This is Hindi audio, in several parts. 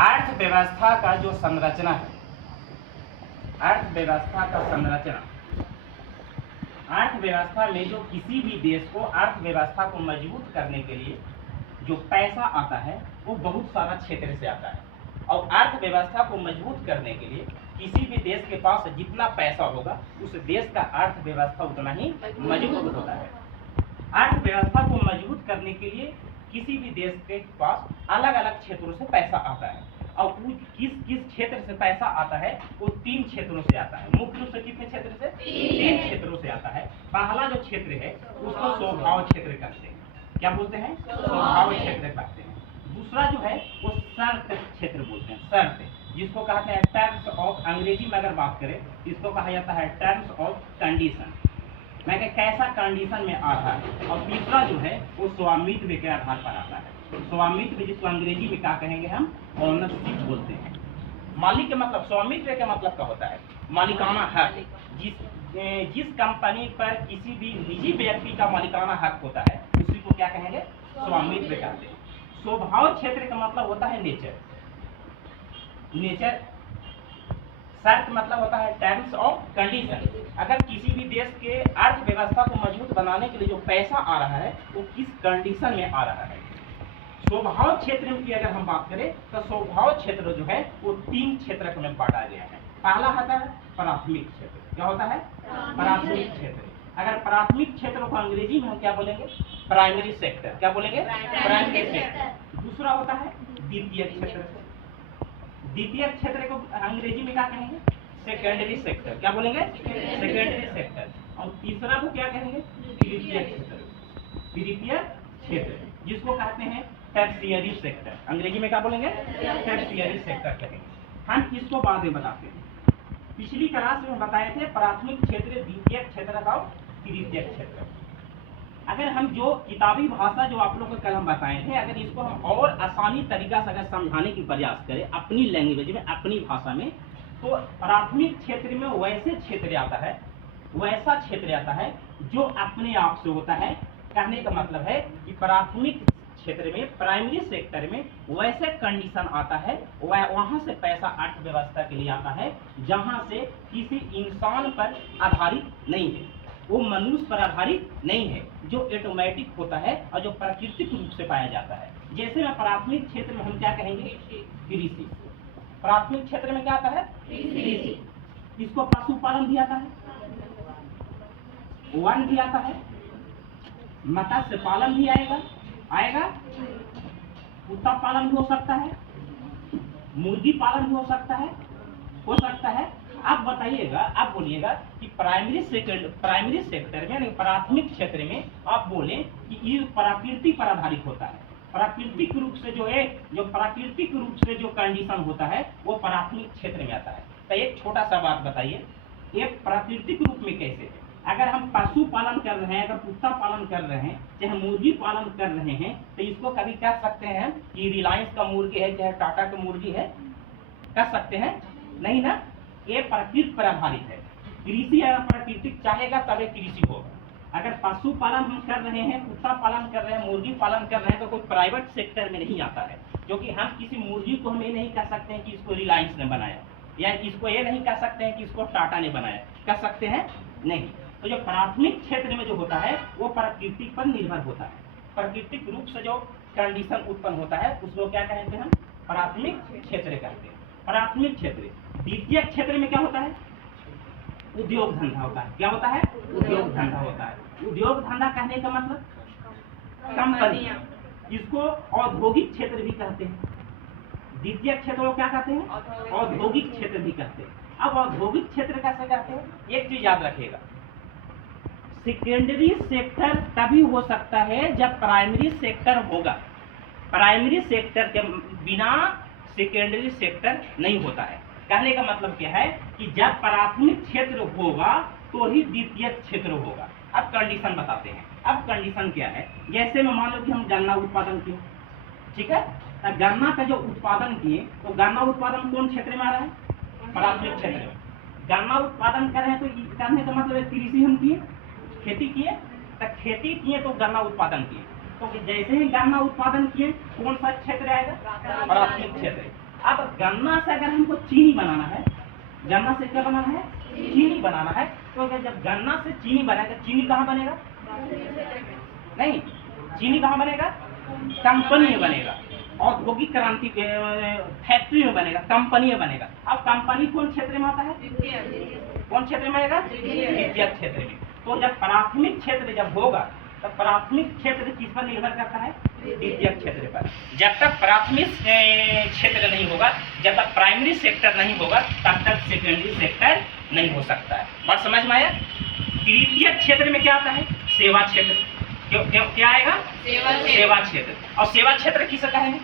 अर्थव्यवस्था का जो संरचना है, अर्थव्यवस्था का संरचना, अर्थव्यवस्था में जो किसी भी देश को अर्थव्यवस्था को मजबूत करने के लिए जो पैसा आता है वो बहुत सारा क्षेत्र से आता है, और अर्थव्यवस्था को मजबूत करने के लिए किसी भी देश के पास जितना पैसा होगा उस देश का अर्थव्यवस्था उतना ही मजबूत होता है। अर्थव्यवस्था को मजबूत करने के लिए किसी भी देश के पास अलग अलग क्षेत्रों से पैसा आता है, और किस किस क्षेत्र से पैसा आता है वो 3 क्षेत्रों से आता है। मुख्य रूप से कितने क्षेत्र से? 3 क्षेत्रों से आता है। पहला जो क्षेत्र है उसको स्वभाव क्षेत्र कहते हैं। क्या बोलते हैं? स्वभाव क्षेत्र कहते हैं। दूसरा जो है वो शर्त क्षेत्र बोलते हैं, शर्त, जिसको कहते हैं टर्म्स ऑफ, अंग्रेजी में अगर बात करें इसको कहा जाता है टर्म्स ऑफ कंडीशन, मैं कैसा कंडीशन में आ रहा है। और तीसरा जो है वो स्वामित्व के आधार पर आता है। स्वामित्व जिसको अंग्रेजी में क्या कहेंगे हम? ओनरशिप बोलते हैं। मालिक के मतलब, स्वामित्व का मतलब क्या होता है? मालिकाना हक। जिस कंपनी पर किसी भी निजी व्यक्ति का मालिकाना हक होता है उसी को क्या कहेंगे? स्वामित्व कहते हैं। स्वभाव क्षेत्र का मतलब होता है नेचर, नेचर। शर्त मतलब होता है टर्म्स ऑफ कंडीशन। अगर किसी भी देश के अर्थव्यवस्था को मजबूत बनाने के लिए जो पैसा आ रहा है वो किस कंडीशन में आ रहा है। स्वभाव क्षेत्र की अगर हम बात करें तो स्वभाव क्षेत्र जो है वो 3 क्षेत्र में बांटा गया है। पहला होता है प्राथमिक क्षेत्र। क्या होता है? प्राथमिक क्षेत्र। अगर प्राथमिक क्षेत्र को अंग्रेजी में हम क्या बोलेंगे? Primary sector. क्या बोलेंगे? Primary sector. दूसरा होता है द्वितीय क्षेत्र। द्वितीय क्षेत्र को अंग्रेजी में क्या कहेंगे? Secondary sector. क्या बोलेंगे? Secondary sector. और तीसरा को क्या कहेंगे? तृतीय क्षेत्र। तृतीय क्षेत्र जिसको कहते हैं टर्शियरी सेक्टर। अंग्रेजी में क्या बोलेंगे? टर्शियरी सेक्टर कहेंगे। हम इसको बाद में बताते हैं। पिछली क्लास में बताए थे प्राथमिक क्षेत्र, द्वितीय क्षेत्र और तृतीय क्षेत्र। अगर हम जो किताबी भाषा जो आप लोग को कल हम बताए थे, अगर इसको हम और आसानी तरीका से अगर समझाने की प्रयास करें अपनी लैंग्वेज में, अपनी भाषा में, तो प्राथमिक क्षेत्र में वैसे क्षेत्र आता है, वैसा क्षेत्र आता है जो अपने आप से होता है। कहने का मतलब है कि प्राथमिक क्षेत्र में, प्राइमरी सेक्टर में वैसे कंडीशन आता है, वहां से पैसा अर्थव्यवस्था के लिए आता है जहां से किसी इंसान पर आधारित नहीं है, वो मनुष्य पर आधारित नहीं है, जो ऑटोमेटिक होता है और जो प्राकृतिक रूप से पाया जाता है। जैसे में प्राथमिक क्षेत्र में हम क्या कहेंगे? कृषि। प्राथमिक क्षेत्र में क्या आता है? कृषि। इसको पशुपालन भी आता है, वन भी आता है, मत्स्य पालन भी आएगा, कुत्ता पालन भी हो सकता है, मुर्गी पालन भी हो सकता है। अब बताइएगा, आप बोलिएगा कि प्राइमरी सेक्टर में, प्राथमिक क्षेत्र में आप बोले कि ये प्राकृतिक पर आधारित होता है। प्राकृतिक रूप से प्राकृतिक रूप से जो कंडीशन होता है वो प्राथमिक क्षेत्र में आता है। तो एक छोटा सा बात बताइए, एक प्राकृतिक रूप में कैसे है? अगर हम पशु पालन कर रहे हैं, अगर कुत्ता पालन कर रहे हैं, चाहे मुर्गी पालन कर रहे हैं, तो इसको कभी कह सकते हैं कि रिलायंस का मुर्गी है, चाहे टाटा का मुर्गी है, कह सकते हैं? नहीं ना। ये प्रकृति पर आधारित है। कृषि अगर प्राकृतिक चाहेगा तब कृषि होगा। अगर पशु पालन हम कर रहे हैं, कुत्ता पालन कर रहे हैं, मुर्गी पालन कर रहे हैं, तो कोई प्राइवेट सेक्टर में नहीं आता है, क्योंकि हम किसी मुर्गी को हम ये नहीं कह सकते हैं कि इसको रिलायंस ने बनाया, या इसको ये नहीं कह सकते हैं कि इसको टाटा ने बनाया। कह सकते हैं? नहीं। तो जो प्राथमिक क्षेत्र में जो होता है वो प्रकृति पर निर्भर होता है। प्राकृतिक रूप से जो कंडीशन उत्पन्न होता है उसको क्या कहते हैं? हम प्राथमिक क्षेत्र कहते हैं। प्राथमिक क्षेत्र। द्वितीय क्षेत्र में क्या होता है? उद्योग धंधा होता है। क्या होता है? उद्योग धंधा होता है। उद्योग धंधा कहने का मतलब कंपनी, इसको औद्योगिक क्षेत्र भी कहते हैं। द्वितीय क्षेत्र को क्या कहते हैं? औद्योगिक क्षेत्र भी कहते हैं। अब औद्योगिक क्षेत्र कैसे कहते हैं? एक चीज याद रखिएगा, सेकेंडरी सेक्टर तभी हो सकता है जब प्राइमरी सेक्टर होगा। प्राइमरी सेक्टर के बिना सेकेंडरी सेक्टर नहीं होता है। कहने का मतलब क्या है कि जब प्राथमिक क्षेत्र होगा तो ही द्वितीय क्षेत्र होगा। अब कंडीशन बताते हैं। अब कंडीशन क्या है? जैसे में मान लो कि हम गन्ना उत्पादन किए, ठीक है, तो गन्ना का जो उत्पादन किए, तो गन्ना उत्पादन कौन क्षेत्र में आ रहा है? प्राथमिक क्षेत्र में। गन्ना उत्पादन कर रहे हैं तो करने का मतलब कृषि हम किए, खेती किए, तो खेती किए तो गन्ना उत्पादन किए। तो जैसे ही गन्ना उत्पादन किए कौन सा क्षेत्र आएगा? प्राथमिक क्षेत्र। अब गन्ना से अगर हमको चीनी बनाना है, गन्ना से क्या बनाना है, चीनी बनाना है, तो अगर जब गन्ना से चीनी बनेगा, चीनी कहाँ बनेगा, नहीं, चीनी कहाँ बनेगा, कंपनी में बनेगा, औद्योगिक क्रांति फैक्ट्री में बनेगा, कंपनी में बनेगा। अब कंपनी कौन क्षेत्र में आता है, कौन क्षेत्र में आएगा, द्वितीयक क्षेत्र में। तो जब प्राथमिक क्षेत्र जब होगा, तब प्राथमिक क्षेत्र किस पर निर्भर करता है, द्वितीयक क्षेत्र पर। जब तक प्राथमिक क्षेत्र नहीं होगा, जब तक प्राइमरी सेक्टर नहीं होगा, तब तक सेकेंडरी सेक्टर नहीं हो सकता है। बात समझ में आया। तृतीयक क्षेत्र में क्या आता है, सेवा क्षेत्र। क्या आएगा, सेवा क्षेत्र। और सेवा क्षेत्र किसे कहेंगे,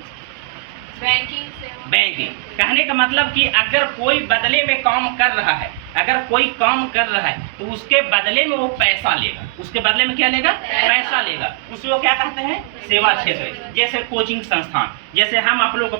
बैंकिंग। कहने का मतलब कि अगर कोई बदले में काम कर रहा है, अगर कोई काम कर रहा है तो उसके बदले में वो पैसा लेगा, उसके बदले में क्या लेगा, पैसा लेगा, उसको क्या कहते हैं, सेवा क्षेत्र। जैसे कोचिंग संस्थान, जैसे हम आप लोग